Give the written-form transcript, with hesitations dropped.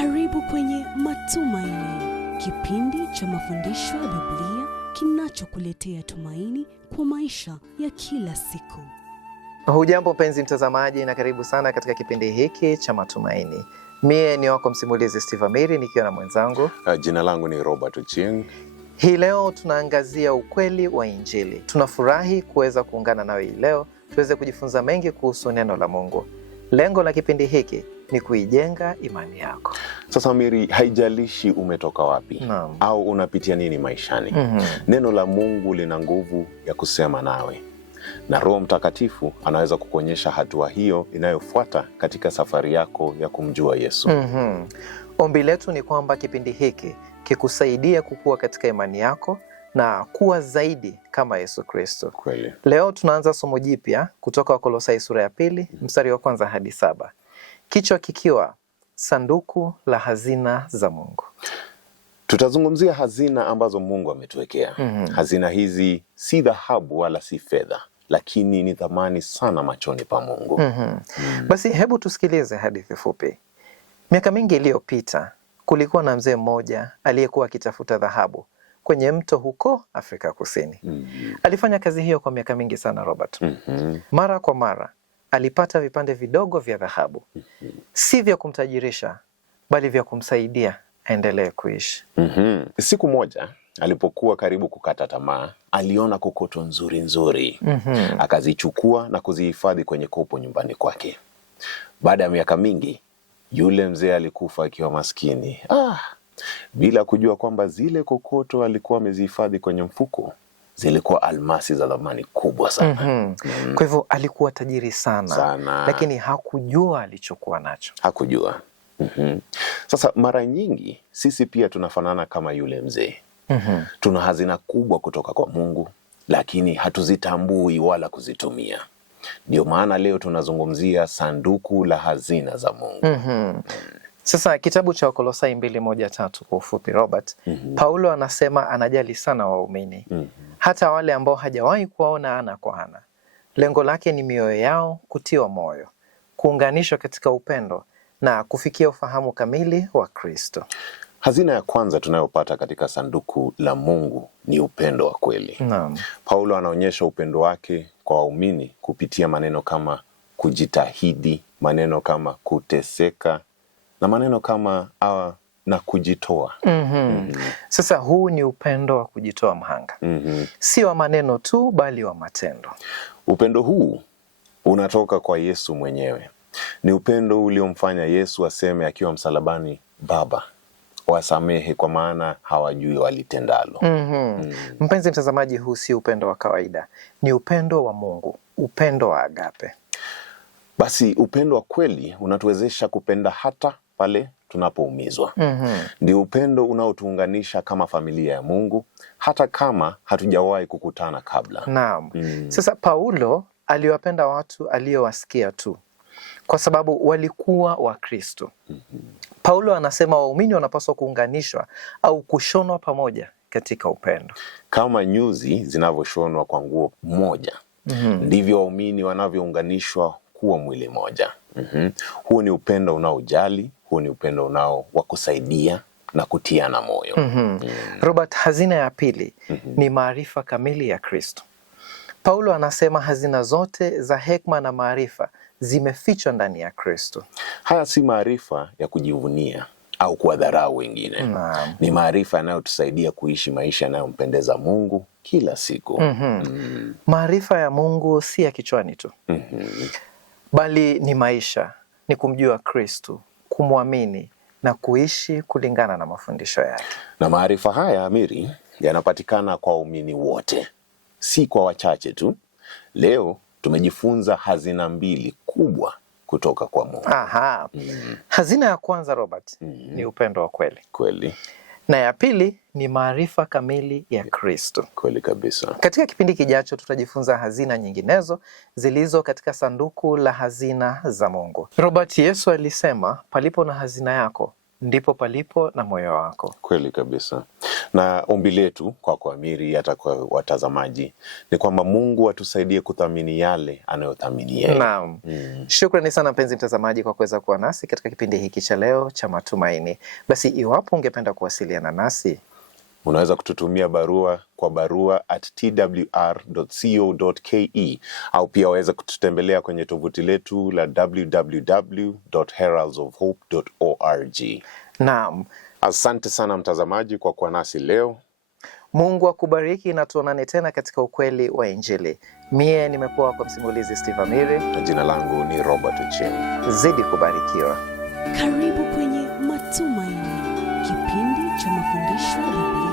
Karibu kwenye Matumaini, kipindi cha mafundisho ya Biblia kinachokuletea tumaini kwa maisha ya kila siku. Hujambo mpenzi mtazamaji, na karibu sana katika kipindi hiki cha Matumaini. Mie ni wako msimulizi Steve Amiri nikiwa na mwenzangu. Jina langu ni Robert Ochieng. Hii leo tunaangazia ukweli wa Injili. Tunafurahi kuweza kuungana nawe hii leo tuweze kujifunza mengi kuhusu neno la Mungu. Lengo la kipindi hiki ni kuijenga imani yako. Sasa Amiri, haijalishi umetoka wapi au unapitia nini maishani. Neno la Mungu lina nguvu ya kusema nawe, na Roho Mtakatifu anaweza kukuonyesha hatua hiyo inayofuata katika safari yako ya kumjua Yesu. Ombi letu ni kwamba kipindi hiki kikusaidia kukua katika imani yako na kuwa zaidi kama Yesu Kristo. Kweli. Leo tunaanza somo jipya kutoka Wakolosai sura ya 2 mstari wa 1 hadi 7. Kichwa kikiwa sanduku la hazina za Mungu. Tutazungumzia hazina ambazo Mungu ametuwekea. Hazina hizi si dhahabu wala si fedha, lakini ni thamani sana machoni pa Mungu. Basi hebu tusikilize hadithi fupi. Miaka mingi iliyopita kulikuwa na mzee mmoja aliyekuwa akitafuta dhahabu kwenye mto huko Afrika Kusini. Alifanya kazi hiyo kwa miaka mingi sana, Robert. Mara kwa mara alipata vipande vidogo vya dhahabu, si vya kumtajirisha, bali vya kumsaidia aendelee kuishi. Siku moja alipokuwa karibu kukata tamaa, aliona kokoto nzuri. Akazichukua na kuzihifadhi kwenye kopo nyumbani kwake. Baada ya miaka mingi, yule mzee alikufa akiwa maskini, bila kujua kwamba zile kokoto alikuwa amezihifadhi kwenye mfuko zilikuwa almasi za thamani kubwa sana. Kwa hivyo alikuwa tajiri sana, lakini hakujua alichokuwa nacho. Hakujua. Sasa mara nyingi sisi pia tunafanana kama yule mzee. Tuna hazina kubwa kutoka kwa Mungu, lakini hatuzitambui wala kuzitumia. Ndio maana leo tunazungumzia sanduku la hazina za Mungu. Sasa kitabu cha Wakolosai 2:1-3 kwa ufupi, Robert. Paulo anasema anajali sana waumini, hata wale ambao hajawahi kuwaona ana kwa ana. Lengo lake ni mioyo yao kutiwa moyo, kuunganishwa katika upendo na kufikia ufahamu kamili wa Kristo. Hazina ya kwanza tunayopata katika sanduku la Mungu ni upendo wa kweli. Paulo anaonyesha upendo wake kwa waumini kupitia maneno kama kujitahidi, maneno kama kuteseka, na maneno kama na kujitoa. Sasa huu ni upendo wa kujitoa mhanga. Si wa maneno tu, bali wa matendo. Upendo huu unatoka kwa Yesu mwenyewe. Ni upendo uliomfanya Yesu aseme akiwa msalabani, Baba, wasamehe kwa maana hawajui walitendalo. Mpenzi mtazamaji, huu si upendo wa kawaida. Ni upendo wa Mungu, upendo wa agape. Basi upendo wa kweli unatuwezesha kupenda hata pale tunapoumizwa. Ndio upendo unaotuunganisha kama familia ya Mungu, hata kama hatujawahi kukutana kabla. Sasa Paulo aliwapenda watu aliyowasikia tu, kwa sababu walikuwa wa Kristo. Paulo anasema waumini wanapaswa kuunganishwa au kushonwa pamoja katika upendo. Kama nyuzi zinavyoshonwa kwa nguo moja, ndivyo waumini wanavyounganishwa kuwa mwili moja. Huu ni upendo unaojali, huu ni upendo wa kusaidia na kutiana moyo. Robert, hazina ya pili ni maarifa kamili ya Kristo. Paulo anasema hazina zote za hekima na maarifa zimefichwa ndani ya Kristo. Haya si maarifa ya kujivunia au kuwadharau wengine. Ni maarifa yanayotusaidia kuishi maisha yanayompendeza Mungu kila siku. Maarifa ya Mungu si ya kichwani tu, bali ni maisha, ni kumjua Kristo, kumwamini na kuishi kulingana na mafundisho yake. Na maarifa haya, Amiri, yanapatikana kwa waumini wote, si kwa wachache tu. Leo tumejifunza hazina 2 kubwa kutoka kwa Mungu. Hazina ya kwanza, Robert, ni upendo wa kweli. Na ya pili ni maarifa kamili ya Kristo. Kweli kabisa. Katika kipindi kijacho tutajifunza hazina nyinginezo zilizo katika sanduku la hazina za Mungu. Robert, Yesu alisema palipo na hazina yako ndipo palipo na moyo wako. Kweli kabisa. Na ombi letu kwa Amiri, hata kwa watazamaji, ni kwamba Mungu atusaidie kuthamini yale anayothamini yeye. Naam. Shukrani sana mpenzi mtazamaji kwa kuweza kuwa nasi katika kipindi hiki cha leo cha Matumaini. Basi iwapo ungependa kuwasiliana nasi, unaweza kututumia barua kwa barua@twr.co.ke, au pia waweza kututembelea kwenye tovuti letu la www.heraldsofhope.org. Naam. Asante sana mtazamaji kwa kuwa nasi leo. Mungu akubariki na tuonane tena katika ukweli wa Injili. Mie nimekuwa kwa msimulizi Steve Amiri. Na jina langu ni Robert Ochieng. Zidi kubarikiwa. Karibu kwenye Matumaini, kipindi cha mafundisho ya Biblia